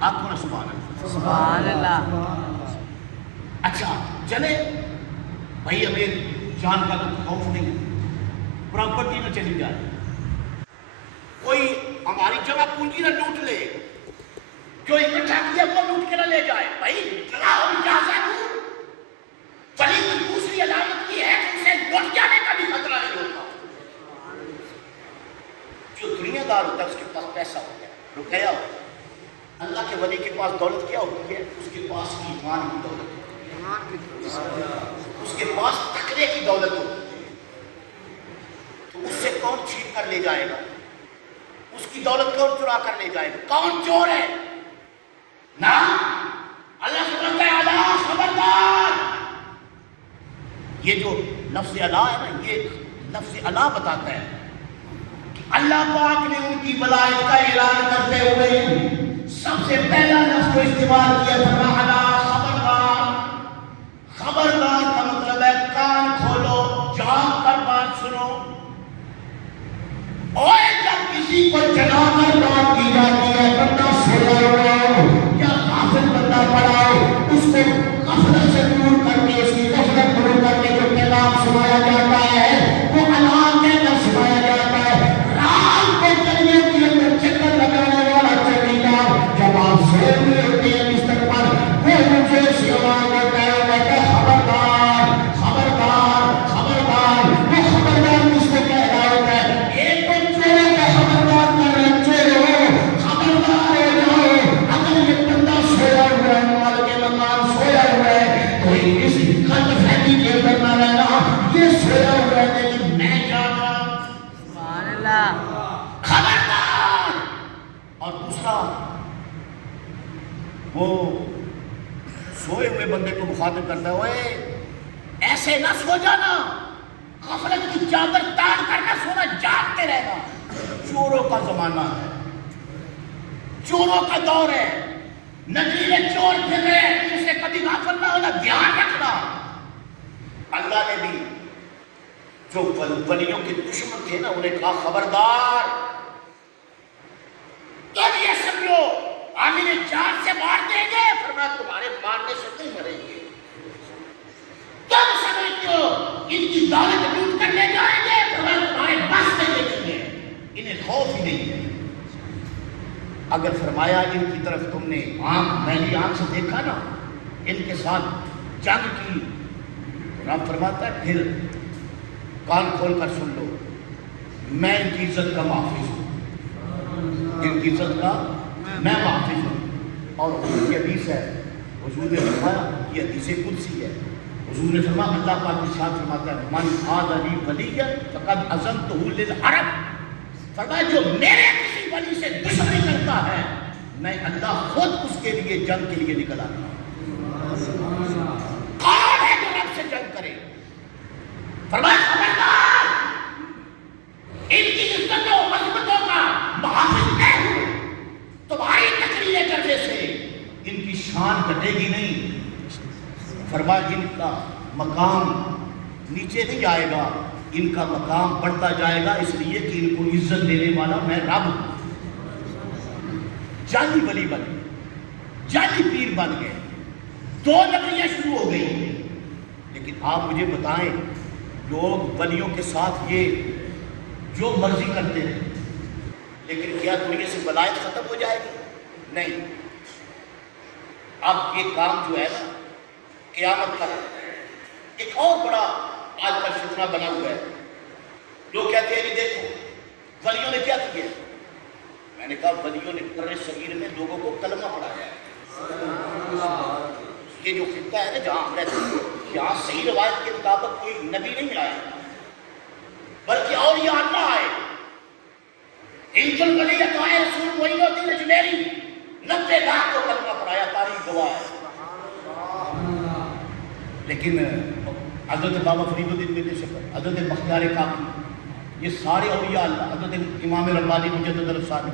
آنکھوں نے سبحان اللہ. سبحان اللہ. اچھا چلے بھائی ہمیں جان کا تو خوف نہیں، پراپرٹی نہ چلی جائے، کوئی ہماری جگہ پونجی نہ لوٹ لے، جو اکٹھا کیا وہ لوٹ کے نہ لے جائے. بھائی چلاؤ اجازت دو. ولی کی دوسری علامت یہ ہے کہ اسے لوٹ جانے کا بھی خطرہ نہیں ہوتا. جو دنیا دار ہوتا ہے اس کے پاس پیسہ ہوتا ہے، روپیہ ہوتا ہے. اللہ کے ولی کے پاس دولت کیا ہوتی ہے؟ اس کے پاس ایمان کی دولت ہوتی ہے، اس کے پاس تقوی کی دولت ہوتی ہے. تو اس سے کون چھین کر لے جائے گا؟ اس کی دولت کون چرا کر لے جائے گا؟ کون چور ہے؟ نہ اللہ سبحانہ وتعالی خبردار. یہ جو لفظ الا ہے نا، یہ لفظ الا بتاتا ہے کہ اللہ پاک نے ان کی ولایت کا اعلان کرتے ہوئے سب سے پہلا لفظ کو استعمال کیا تھا الا، خبردار. خبردار کا مطلب ہے کان کھولو، جاگ کر بات سنو. اور جب کسی کو جگا کر بات کی جاتی ہے، بندہ سویا ہوا یا غافل بندہ پڑا ہو، اس کو غفلت سے دور کر کے، اس کی غفلت دور کر کے جو پیغام سنایا جاتا ہے وہ اعلان کہہ کر سنایا جاتا ہے. رات کو دریا کے اندر چکر لگانے والا چوکیدار جب آپ سوئے ہوئے ہوتے ہیں بستر پر، وہ مجھے سے آواز دیتا ہے، وہ کہتا ہے خبردار خبردار خبردار. وہ خبردار کس کو کہہ رہا ہوتا ہے؟ ایک تو چوروں کا خبردار کر رہے ہیں، چوروں خبردار ہو جاؤ. اگر یہ بندہ سویا ہوا ہے، مالک مکان سویا ہوا ہے، تو اس غلط فہمی کے اندر نہ رہنا. یہ سویا ہوا ہے لیکن میں جاگا. سبحان اللہ. خبردار. اور دوسرا، وہ سوئے ہوئے بندے کو مخاطب کرتا ہے، اوے ایسے نہ سو جانا، غفلت کی چادر تان کر نہ سونا، جاگتے رہنا. چوروں کا زمانہ ہے، چوروں کا دور ہے، نگریلے چور پھر رہے ہیں، ان سے کبھی غافل نہ ہونا، دھیان رکھنا. اللہ نے بھی جو ولیوں کے دشمن تھے نا، انہیں کہا خبردار، تم یہ سمجھو آمین جان سے مار دیں گے، فرمایا تمہارے مارنے سے نہیں مریں گے. تم سمجھتے ہو ان کی دولت لوٹ کر لے جائیں گے، فرمایا تمہارے بس میں لے جائیں گے. انہیں خوف ہی نہیں ہے. اگر فرمایا ان کی طرف تم نے میری آنکھ سے دیکھا نا، ان کے ساتھ جنگ کی، رب فرماتا ہے پھر کان کھول کر سن لو، میں ان کی عزت کا محافظ ہوں، ان کی عزت کا میں محافظ ہوں. اور حضور کی حدیث ہے، حضور نے فرمایا، یہ حدیث قدسی ہے، حضور نے فرمایا اللہ پاک ارشاد فرماتا ہے من عاد لی ولیا فقد عزمتہ للحرب. فرمایا جو میرے کسی ولی سے دشمنی کرتا ہے، میں اللہ خود اس کے لیے جنگ کے لیے نکل آتا ہوں. کون ہے جو رب سے جنگ کرے؟ فرمایا خبردار، ان کی عزتوں عظمتوں کا محافظ میں ہوں. تمہاری تقریریں کرنے سے ان کی شان گھٹے گی نہیں. فرمایا ان کا مقام نیچے نہیں آئے گا، ان کا مقام بڑھتا جائے گا، اس لیے کہ ان کو عزت دینے والا میں رب ہوں. جعلی ولی بن گئے، جعلی پیر بن گئے، دو نظریاں شروع ہو گئی. لیکن آپ مجھے بتائیں، لوگ ولیوں کے ساتھ یہ جو مرضی کرتے ہیں، لیکن کیا دنیا سے ولایت ختم ہو جائے گی؟ نہیں. اب یہ کام جو ہے نا قیامت تک ایک اور بڑا آج کل فتنہ بنا ہوا ہے. لوگ کہتے ہیں کہ دیکھو ولیوں نے کیا کیا. میں نے کہا ولیوں نے قرآن صغیر میں لوگوں کو کلمہ پڑھایا ہے. یہ جو خطہ ہے نا جہاں ہم رہتے ہیں، یہاں صحیح روایت کے مطابق کوئی نبی نہیں آیا، بلکہ اولیاء اللہ آئے. ان الولیت آئے رسول معین الدین اجمیری، 90 لاکھ کو کلمہ پڑھایا، تاریخ گواہ ہے. لیکن حضرت بابا فرید الدین بن شفر، حضرت بختیار کاکی، یہ سارے اولیاء اللہ، حضرت امام ربانی مجدد الافسانی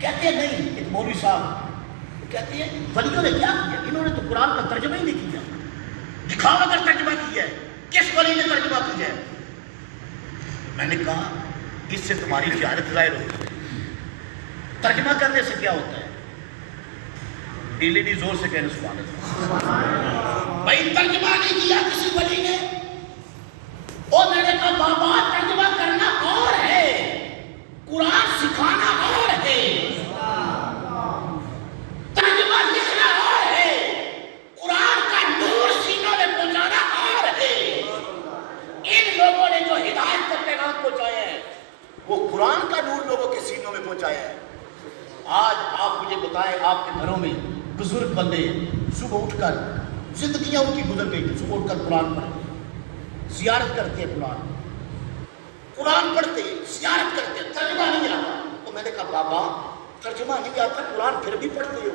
کہتے ہیں نہیں. ایک مولوی صاحب کہتے ہیں ولیوں نے کیا کیا؟ انہوں نے تو قرآن کا ترجمہ ہی نہیں کیا، دکھاوا کر ترجمہ کیا ہے. کس ولی نے ترجمہ کیا ہے؟ میں نے کہا اس سے تمہاری جہالت ظاہر ہوتی ہے. ترجمہ کرنے سے کیا ہوتا ہے؟ ڈیلی نہیں، زور سے کہنے سبحان اللہ. بھائی ترجمہ نہیں کیا کسی ولی نے. اور میں نے کہا بابا ترجمہ کرنا اور ہے، قرآن سکھانا اور ہے، ترجمہ لکھنا اور ہے، قرآن کا نور سینوں میں پہنچانا اور ہے. ان لوگوں نے جو ہدایت کا پیغام پہنچایا ہے وہ قرآن کا نور لوگوں کے سینوں میں پہنچایا ہے. آج آپ مجھے بتائیں، آپ کے گھروں میں بزرگ بندے صبح اٹھ کر، زندگیاں ان کی گزر گئی، صبح اٹھ کر قرآن پڑھتے، زیارت کرتے ہیں، قرآن پڑھتے، زیارت کرتے، ترجمہ نہیں آتا. تو میں نے کہا بابا ترجمہ نہیں آتا، قرآن پھر بھی پڑھتے ہو.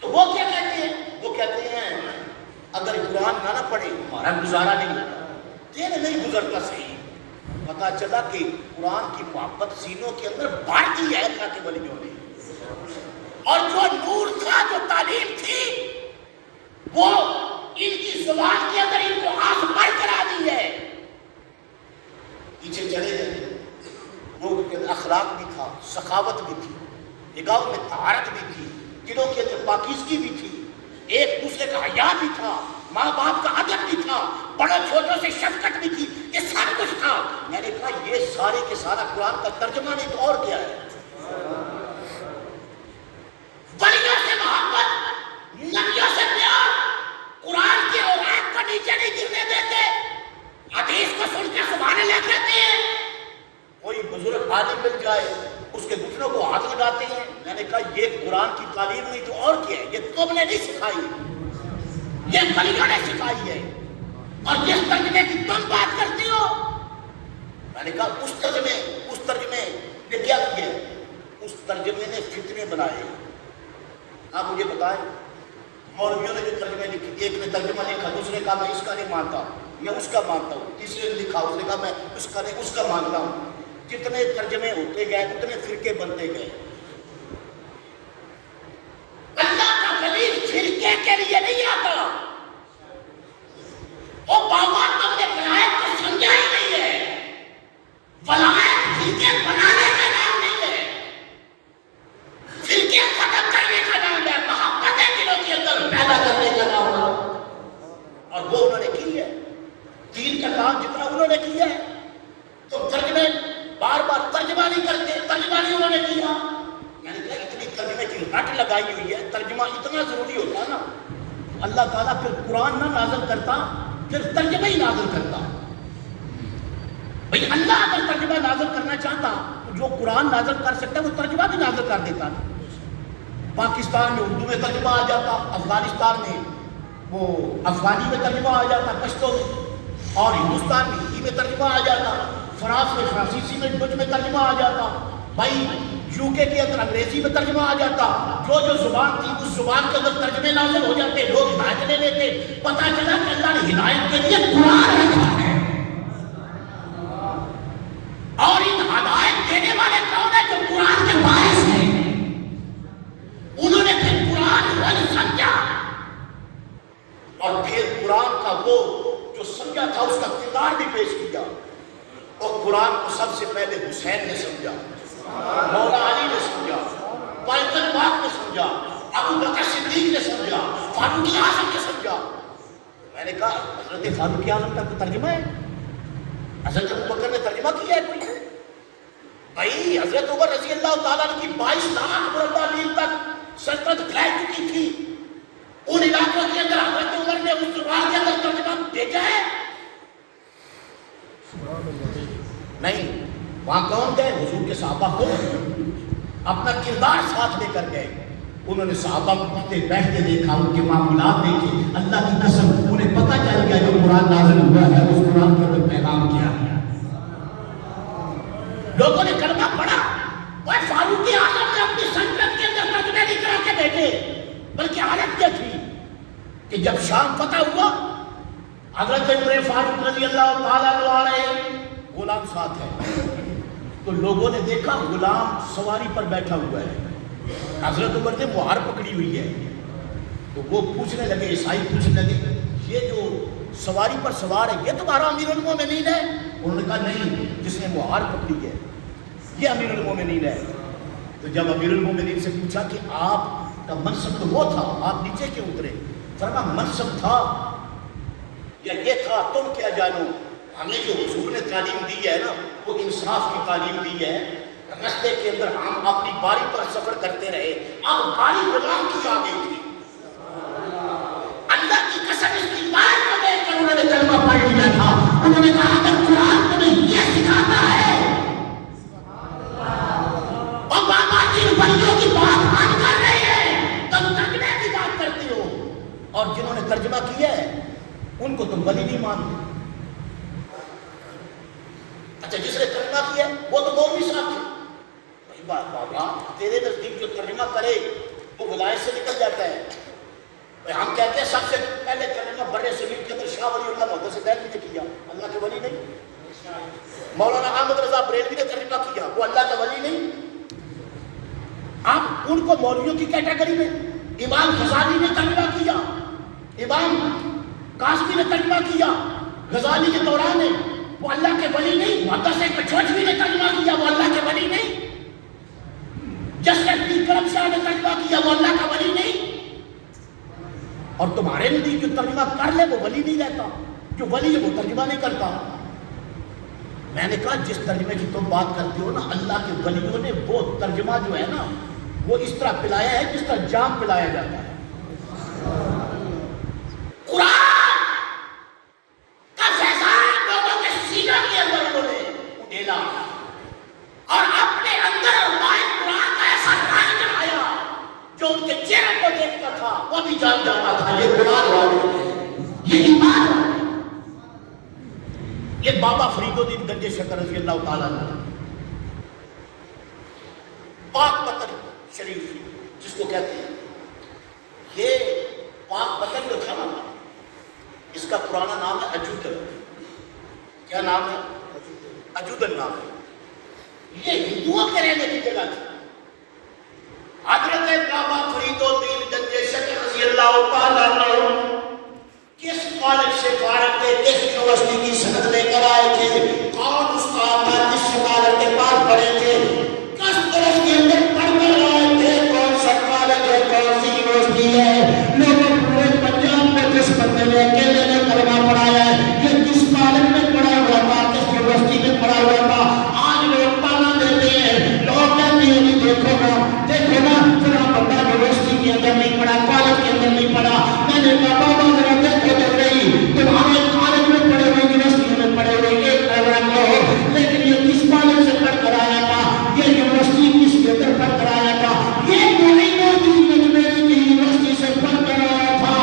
تو وہ کیا کہتے ہیں؟ وہ کہتے ہیں اگر قرآن نہ پڑھے ہمارا گزارا نہیں ہوتا، دن نہیں گزرتا صحیح. پتا چلا کہ قرآن کی محبت سینوں کے اندر بڑھ دی ہے اللہ کے ولیوں نے، اور جو نور تھا، جو تعلیم تھی، وہ ان کی زبان کے اندر ان کو آنکھ بڑھ کرا دی ہے. پیچھے چلے گئے، لوگوں کے اندر اخلاق بھی تھا، سخاوت بھی تھی، نگاہوں میں طہارت بھی تھی، دلوں کے اندر پاکیزگی بھی تھی، ایک دوسرے کا حیا بھی تھا، ماں باپ کا ادب بھی تھا، بڑوں چھوٹوں سے شفقت بھی تھی، یہ سب کچھ تھا. میں نے کہا یہ سارے کے سارا قرآن کا ترجمہ نہیں تو اور کیا ہے؟ ولیوں سے محبت، نبیوں سے پیار، قرآن کے اوراق کو نیچے نہیں گرنے دیتے، حدیث کو سن کے سبحان اللہ کہتے ہیں. کوئی بزرگ عالم مل جائے اس کے گھٹنوں کو ہاتھ لگاتے ہیں. میں نے کہا یہ قرآن کی تعلیم نہیں تو اور کیا ہے؟ یہ تم نے نہیں سکھائی، یہ ولیوں نے سکھائی ہے. اور جس ترجمے کی تم بات کرتی ہو، میں نے کہا اس ترجمے نے کیا کیا؟ اس ترجمے نے فتنے بنائے. آپ مجھے بتائیں، مولویوں نے جو ترجمے لکھی، ایک نے ترجمہ لکھا، دوسرے نے کہا میں اس کا نہیں مانتا، میں اس کا مانتا ہوں، تیسرے نے لکھا، اس نے کہا میں اس کا نہیں، اس کا مانتا ہوں. جتنے ترجمے ہوتے گئے اتنے فرقے بنتے گئے. اللہ کا ولی فرقے کے لیے نہیں آتا. او بابا تم نے ولایت کو سمجھا ہی نہیں ہے. ولایت فرقے بنانے کا نام نہیں ہے، فرقے ختم کرنے کا نام ہے، محبت دلوں کے اندر پیدا کرنے کا نام ہے. اور وہ انہوں نے کی ہے. دین کا کام جتنا انہوں نے کیا ہے، تم ترجمے بار بار ترجمہ نہیں کرتے، ترجمہ نہیں انہوں نے کیا. میں نے کہا اتنی ترجمے کی رٹ لگائی ہوئی ہے، ترجمہ اتنا ضروری ہوتا نا، اللہ تعالیٰ پھر قرآن نہ نازل کرتا، پھر ترجمہ ہی نازل کرتا. بھئی اللہ اگر ترجمہ نازل کرنا چاہتا تو جو قرآن نازل کر سکتا ہے وہ ترجمہ بھی نازل کر دیتا. پاکستان میں اردو میں ترجمہ آ جاتا، افغانستان میں وہ افغانی میں ترجمہ آ جاتا، پشتو میں، اور ہندوستان میں ہندی میں ترجمہ آ جاتا، فرانس میں فرانسیسی میں ڈچ میں ترجمہ آ جاتا، بھائی یوکے کے اندر انگریزی میں ترجمہ آ جاتا. جو زبان تھی اس زبان کے اندر ترجمے نازل ہو جاتے، لوگ ہدایت لے لیتے. پتہ چلا کہ اللہ نے ہدایت کے لیے قرآن رکھا ہے. اور ان ہدایت دینے والے کون ہیں؟ جو قرآن کے باعث ہیں. انہوں نے پھر قرآن کو سمجھا، اور پھر قرآن کا وہ جو سمجھا تھا اس کا کردار بھی پیش کیا. اور قرآن کو سب سے پہلے حسین نے سمجھا، مولا علی نے سمجھا، بیت پاک نے سمجھا، ابو بکر صدیق نے سمجھا، فاروق اعظم نے سمجھا. میں نے کہا حضرت فاروق اعظم کا کوئی ترجمہ ہے؟ حضرت ابو بکر نے ترجمہ کیا ہے کوئی؟ بھائی حضرت عمر رضی اللہ تعالیٰ عنہ کی 22 لاکھ مربع میل تک سلطنت پھیل چکی تھی. ان علاقوں کے اندر حضرت عمر نے اس زبان کے اندر ترجمہ بھیجا ہے؟ نہیں. وہاں کون گئے؟ حضور کے صحابہ کو اپنا کردار ساتھ لے کر گئے. انہوں نے صحابہ کو اٹھتے بیٹھتے دیکھا، ان کے معاملات دیکھے. اللہ کی قسم انہیں پتہ چل گیا جو قرآن نازل ہوا ہے اس قرآن کے اندر پیغام کیا ہے. لوگوں نے کلمہ پڑھا. اور فاروق اعظم نے اپنی سلطنت کے اندر ترجمے نہیں کرا کے بیٹھے، بلکہ حالت کیا تھی کہ جب شام فتح ہوا، حضرت عمر فاروق رضی اللہ تعالیٰ عنہ غلام ساتھ ہے، تو لوگوں نے دیکھا غلام سواری پر بیٹھا ہوا ہے. حضرت عمر نے مہار پکڑی ہوئی ہے، تو وہ پوچھنے لگے، عیسائی پوچھنے لگے یہ جو سواری پر سوار ہے یہ تمہارا امیر المومنین ہے؟ انہوں نے کہا نہیں، جس نے مہار پکڑی ہے یہ امیر المومنین ہے. تو جب امیر المومنین سے پوچھا کہ آپ کا منصب تو وہ تھا، آپ نیچے کیوں اترے؟ فرمایا منصب تھا یا یہ تھا تم کیا جانو، ہمیں جو حضور نے تعلیم دی ہے نا وہ انصاف کی تعلیم دی ہے۔ رستے کے اندر ہم اپنی باری پر سفر کرتے رہے، اب باری غلام کی آ گئی تھی۔ اللہ کی قسم اس کی بات کو دیکھ کر انہوں نے کلمہ پڑھ لیا تھا۔ انہوں نے کہا اگر قرآن تمہیں یہ سکھاتا ہے اور بابا جن بندوں کی بات مان کر رہے ہیں تم ترجمے کی بات کرتے ہو، اور جنہوں نے ترجمہ کیا ہے ان کو تم ولی نہیں مانتے۔ اچھا جس نے ترجمہ کیا وہ تو مولوی صاحب تھے۔ بابا تیرے نزدیک جو ترجمہ کرے وہ ولایت سے نکل جاتا ہے۔ ہم کہتے ہیں سب سے پہلے ترجمہ بر صغیر کے اندر شاہ ولی اللہ محمد سے دہلوی نے کیا، اللہ کے ولی نہیں۔ مولانا احمد رضا بریلوی نے ترجمہ کیا، وہ اللہ کا ولی نہیں۔ آپ ان کو مولویوں کی کیٹیگری میں، امام غزالی نے ترجمہ کیا، امام قاسمی نے ترجمہ کیا غزالی کے دوران ہے، وہ اللہ کے ولی نہیں۔ محدث کچھوچوی نے ترجمہ کیا، وہ اللہ کے ولی نہیں۔ جسٹس پیر کرم شاہ نے ترجمہ کیا، وہ اللہ کا ولی نہیں۔ اور تمہارے نزدیک جو ترجمہ کر لے وہ ولی نہیں رہتا، جو ولی ہے وہ ترجمہ نہیں کرتا۔ میں نے کہا جس ترجمے کی تم بات کرتے ہو نا، اللہ کے ولیوں نے وہ ترجمہ جو ہے نا وہ اس طرح پلایا ہے جس طرح جام پلایا جاتا ہے۔ قرآن کا فیضان لوگوں کے سینوں کے اندر انہوں نے اڈیلا اور اپنے اندر اور باہر قرآن کا ایسا راج چڑھایا جو ان کے چہرے کو دیکھتا تھا وہ بھی جان جاتا تھا یہ قرآن والے ہیں، یہ ایمان والے ہیں۔ یہ بابا فرید الدین گنج شکر رضی اللہ تعالیٰ عنہ پاک پتن شریف جس کو کہتے ہیں، یہ پاک پتن جو تھا نا اس کا پرانا نام ہے اجودن۔ کیا نام ہے؟ اجودن نام ہے۔ یہ ہندوؤں کے رہنے کی جگہ تھی۔ حضرت بابا فرید الدین گنج شکر رضی اللہ تعالیٰ عنہ کس کالج سے فارغ تھے، کس یونیورسٹی کی سند لے کر آئے تھے، کون استاد تھا، کس سکالر کے پاس پڑھے تھے، کس طرف کے اندر پڑھ کر آئے تھے، کون سا کالج ہے، کون سی یونیورسٹی ہے، لوگوں پورے پنجاب میں کس بندے نے اکیلے نے کلمہ پڑھایا ہے، یہ کس کالج میں پڑھا ہوا تھا، کس یونیورسٹی میں پڑھا ہوا تھا۔ آج لوگ تانا دیتے ہیں، لوگ کہتے ہیں نہیں دیکھو نا فلاں بندہ یونیورسٹی کے اندر نہیں پڑھا، کالج کے اندر نہیں پڑھا۔ میں نے کہا بابا ذرا دیکھو تو صحیح، تمہارے کالج میں پڑھے ہوئے یونیورسٹی میں پڑھے ہوئے ایک پیغام ہو، لیکن یہ کس کالج سے پڑھ کر آیا تھا، یہ یونیورسٹی کس کے اندر پڑھ کر آیا تھا، یہ معین الدین اجمیری کی یونیورسٹی سے پڑھ کر آیا تھا،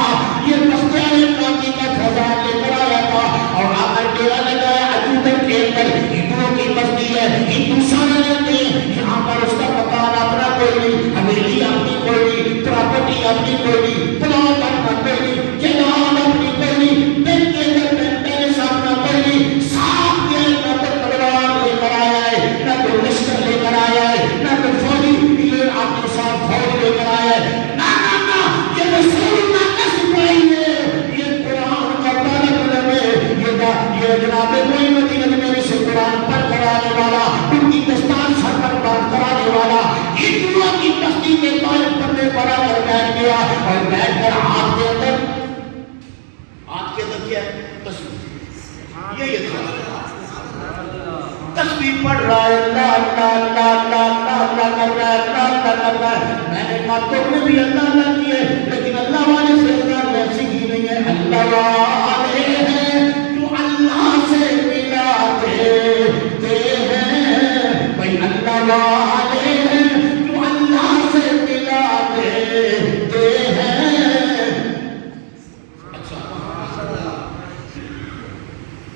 یہ بختیار کاکی کا فیضان لے کر آیا تھا، اور آ کر ڈیرا لگایا اجودن کے اندر۔ ہندوؤں کی بستی ہے، ہندو سارے رہتے ہیں یہاں پر، اس کا مکان اپنا کوئی نہیں، حویلی اپنی کوئی نہیں، پراپرٹی اپنی کوئی نہیں، پلاٹ اپنا کوئی نہیں، جناب اپنی کوئی نہیں، بینک کے اندر بیلنس اپنا کوئی نہیں، صاحب یہ نہ تو تلوار لے کر آیا ہے، نہ تو لشکر لے کر آیا ہے، نہ تو فوجی یہ آپ کے ساتھ فوج لے کر آیا ہے، نہ یہ رسول اللہ کا سپاہی ہے، یہ قرآن کا طالب علم ہے، یہ جناب معین الدین اجمیری سے قرآن پڑھ کر آنے والا، ان کی دستار سر پر بات کرانے والا، ہندوؤں کی بستی کے طالب پڑھنے پر آ کر بیٹھ گیا، اور بیٹھ کر ہاتھ کے اندر کیا ہے تصویر، یہ تھا تصویر پڑھ رہا ہے، اللہ اللہ اللہ اللہ اللہ کر رہا ہے، اللہ کر رہا ہے۔ میں نے کہا تم نے بھی اللہ اللہ کی ہے، لیکن اللہ والے سے اللہ ویسی کی نہیں ہے، اللہ والے ہیں جو اللہ سے ملاتے ہیں، بھائی اللہ والے ہیں جو اللہ سے ملاتے ہیں۔ اچھا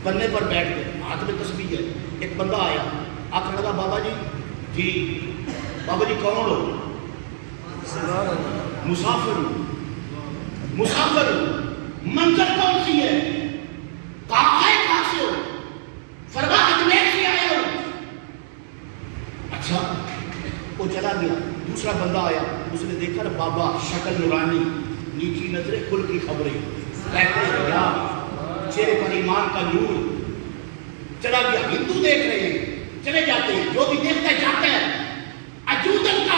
بننے پر بیٹھ گئے، ہاتھ میں تسبیح ہے، ایک بندہ آیا، آخر لگا بابا جی بابا جی کون ہو؟ مسافر ہوں۔ مسافر ہوں، منزل کون سی ہے؟ کہاں آئے، کہاں سے ہو؟ فرمایا اجمیر سے آیا ہوں۔ اچھا وہ چلا گیا، دوسرا بندہ آیا، اس نے دیکھا بابا شکل نورانی، نیچی نظریں کھل کی خبریں، کہتے ہیں یا چہرے پر ایمان کا نور، چلا گیا۔ ہندو دیکھ رہے ہیں، چلے جاتے ہیں، جو بھی دیکھتا ہے جاتا ہے۔ اجودن کا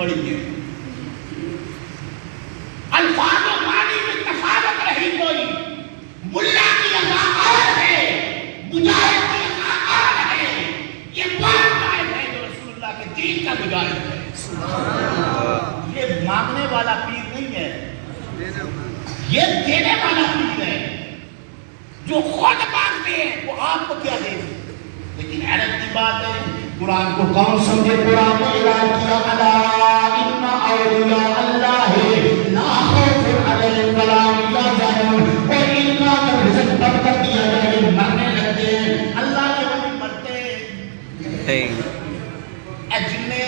پڑی ہے. الفاظ و معنی میں تفاوت رہی کوئی. ملا کی ادا اور ہے, مجاہد کی ادا اور ہے. یہ بات قائم ہے جو رسول اللہ کے دین کا مجاہد ہے. یہ مانگنے والا پیر نہیں ہے, یہ دینے والا پیر ہے. جو خود مانگتے ہیں وہ آپ کو کیا دے گا. لیکن حیرت کی بات ہے, قرآن کو کون سمجھے؟ قرآن نے اعلان کیا الا ان اولیاء اللہ لا خوف علیہم ولا هم یحزنون. اور ان کا رزق تب تک دیا جائے مرنے لگتے ہیں. اللہ کے ولی مرتے نہیں. اے جننے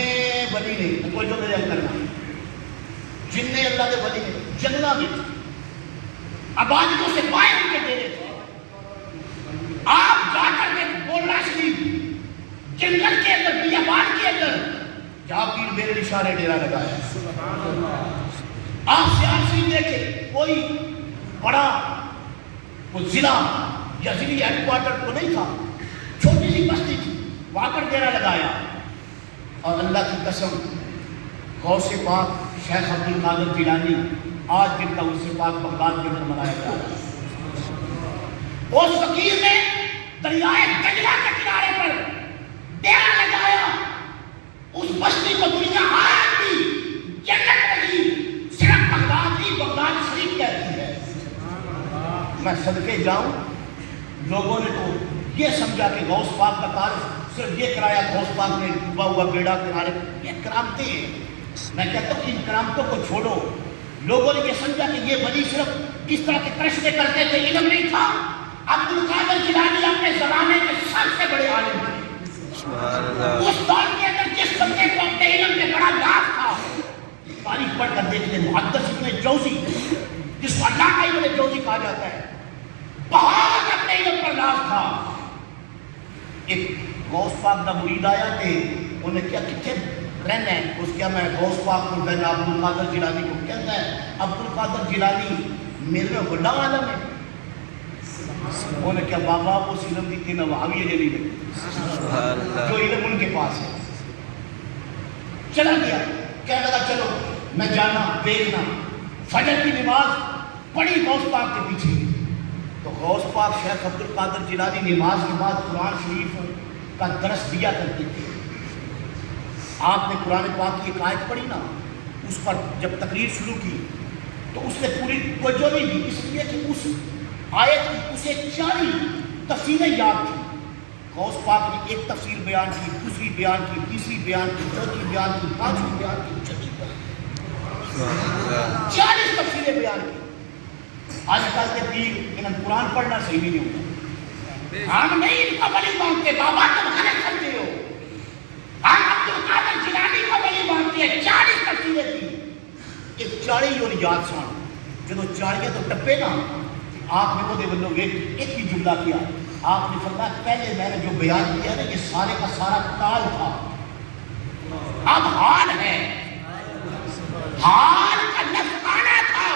ولی نے کوئی جو میرے کرنا جننے اللہ کے ولی نے جنگلہ میں آبادیوں سے باہر ان کے ڈیرے تھے. آپ جا کر کے بولنا شریف جنگل کے اندر بیابان کے اندر جہاں پیر میرے اشارے ڈیرا لگایا. آپ سیاسی دیکھیں کوئی بڑا کوئی ضلع یا ضلعی ہیڈ کوارٹر کو نہیں تھا, چھوٹی سی بستی تھی, وہاں پر ڈیرا لگایا. اور اللہ کی قسم غوث پاک شیخ عبد القادر جیلانی آج جن کا غوث پاک بغداد کے اندر منایا جا رہا ہے. اس فقیر نے دریائے دجلہ کے کنارے پر ڈیرا لگایا. اس بستی کو دنیا آج بھی جنت لگی, صرف بغداد ہی بغداد شریف کہتی ہے. میں صدقے جاؤں, لوگوں نے تو یہ سمجھا کہ غوث پاک کا تعارف صرف یہ کرایا غوث پاک نے ڈوبا ہوا بیڑا کنارے. یہ کرامتیں ہیں. میں کہتا ہوں ان کرامتوں کو چھوڑو. لوگوں نے یہ سمجھا کہ یہ ولی صرف اس طرح کے کرشمے کرتے تھے, علم نہیں تھا. عبد القادر جیلانی اپنے زمانے کے سب سے بڑے عالم تھے. سبحان اللہ. اس دور کے اندر جس بندے کو اپنے علم میں بڑا لاف تھا, تاریخ پڑھ کر دیکھ لیں, محدث ابن جوزی جس کو علامہ ابن جوزی کہا جاتا ہے, بہت اپنے علم پر لاف تھا. ایک غوث پاک کا مرید آیا کہ انہیں کیا کتنے رہنا ہے. اس کیا میں غوث پاک کو بہن عبد القادر جیلانی کو کہتا ہے عبد القادر جیلانی میرے میں بڑا عالم ہے. انہوں نے کیا بابا وہ علم دی تھی نہ وہابی ہے نہیں لگی جو علم ان کے پاس ہے. چلا گیا, کہنے لگا چلو میں جانا دیکھنا. فجر کی نماز پڑھی غوث پاک کے پیچھے. تو غوث پاک شیخ عبد القادر جیلانی نماز کے بعد قرآن شریف کا درس دیا کرتے تھے. آپ نے قرآن پاک کی ایک آیت پڑھی نا, اس پر جب تقریر شروع کی تو اس نے پوری توجہ نہیں دی, اس لیے کہ اس آیت کی اسے 40 تفسیریں یاد تھی. غوث پاک نے ایک تفسیر بیان کی, دوسری بیان کی, تیسری بیان کی, چوتھی بیان کی, پانچویں بیان کی, چھٹی بیان کی, 40 تفسیریں بیان کی. آج کل کے پیر انہیں قرآن پڑھنا صحیح نہیں ہوتا. ہم نہیں ان کا ولی مانگتے, بابا تم غلط سمجھے ہو. ہم عبد القادر جیلانی کا ولی مانگتے ہیں. 40 تفسیریں تھی, ایک 40 اور یاد سان جب 40 تو ٹپے نا. آپ نے وہ دے بندوں ایک ہی جملہ کیا. آپ نے فرمایا پہلے میں نے جو بیان کیا نا یہ سارے کا سارا کال تھا, اب حال ہے. حال کا لفظ آنا تھا.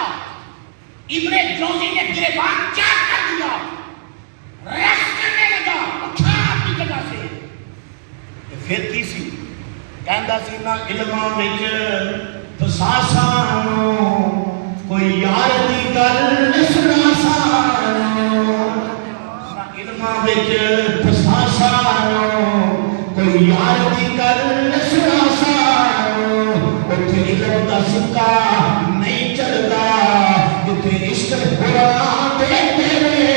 ابن جوزی نے گریبان چاک کر دیا, رش کرنے لگا, اٹھا اپنی جگہ سے. پھر کی سی کہندا سی نا علماں وچ فسا سانو کوئی یار دی گل سنا سانو. علماں وچ فسا سانو کوئی یار دی گل سنا سانو. اوتھے علم دا سکہ نہیں چلدا جتھے عشق قرآن دے تیرے.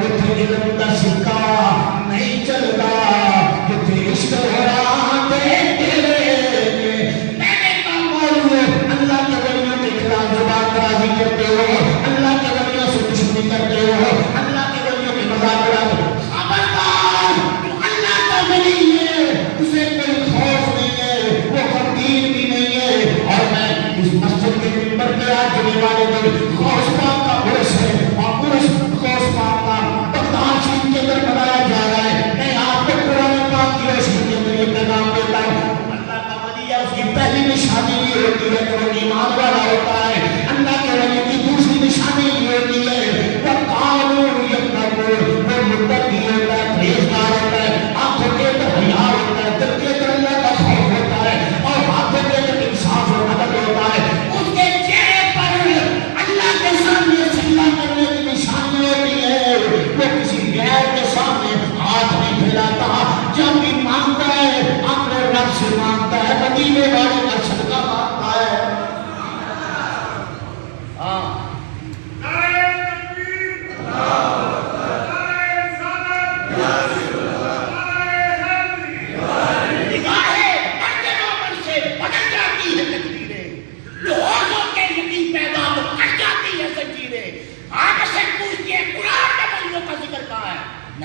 اوتھے علم دا سکہ نہیں چلدا جتھے عشق قرآن دے تیرے. میں نے کہا اللہ کے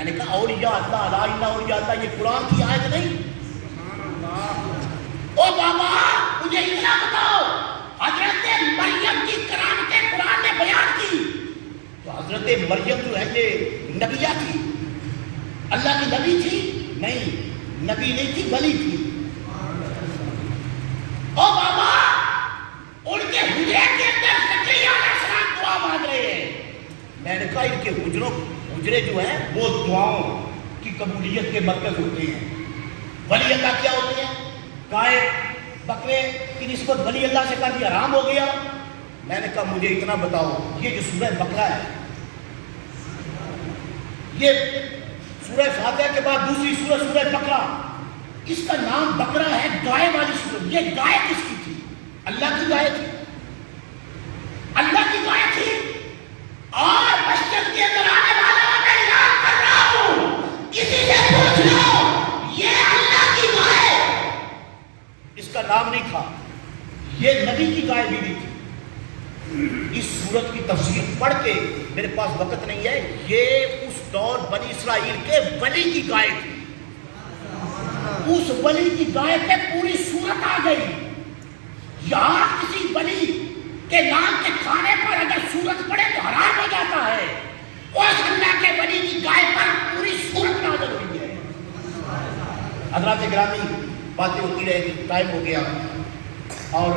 میں نے کہا اولیاء اللہ لا الہ الا اللہ یہ قرآن کی آیت نہیں؟ او بابا مجھے اتنا بتاؤ، حضرت مریم کی کرامتیں قرآن نے بیان کی تو حضرت مریم جو ہے یہ نبیہ تھی، اللہ کی نبی تھی؟ نہیں، نبی نہیں تھی، ولی تھی۔ او بابا ان کے حجرے کے اندر زکریا علیہ السلام دعا مانگ رہے ہیں۔ میں نے کہا ان کے حجرے جو ہیں وہ دعاؤں کی قبولیت کے مرکز ہوتے ہیں۔ ولی اللہ کیا ہوتے ہیں؟ گائے بکرے کی نسبت ولی اللہ سے کر دیا، حرام ہو گیا۔ میں نے کہا مجھے اتنا بتاؤ، یہ جو سورہ بقرہ ہے، یہ سورہ فاتحہ کے بعد دوسری سورہ سورہ بقرہ، اس کا نام بقرہ ہے، گائے والی سورہ۔ یہ گائے کس کی تھی؟ اللہ کی گائے تھی، اللہ کی گائے تھی۔ اور مسجد کے اندر آنے والا میں اعلان کر رہا ہوں، کسی سے پوچھ لو یہ اللہ کی گائے، اس کا نام نہیں تھا، یہ نبی کی گائے بھی نہیں تھی۔ اس سورت کی تفسیر پڑھ کے میرے پاس وقت نہیں ہے، یہ اس دور بنی اسرائیل کے ولی کی گائے تھی۔ اس ولی کی گائے پہ پوری سورت آ گئی۔ یہاں کسی ولی کے نام کے کھانے پر اگر سورت پڑے تو حرام ہو جاتا ہے، اس اللہ کے ولی کی گائے پر پوری سورت نازل ہوئی ہے۔ حضرات گرامی، باتیں ہوتی رہے گی، ٹائم ہو گیا اور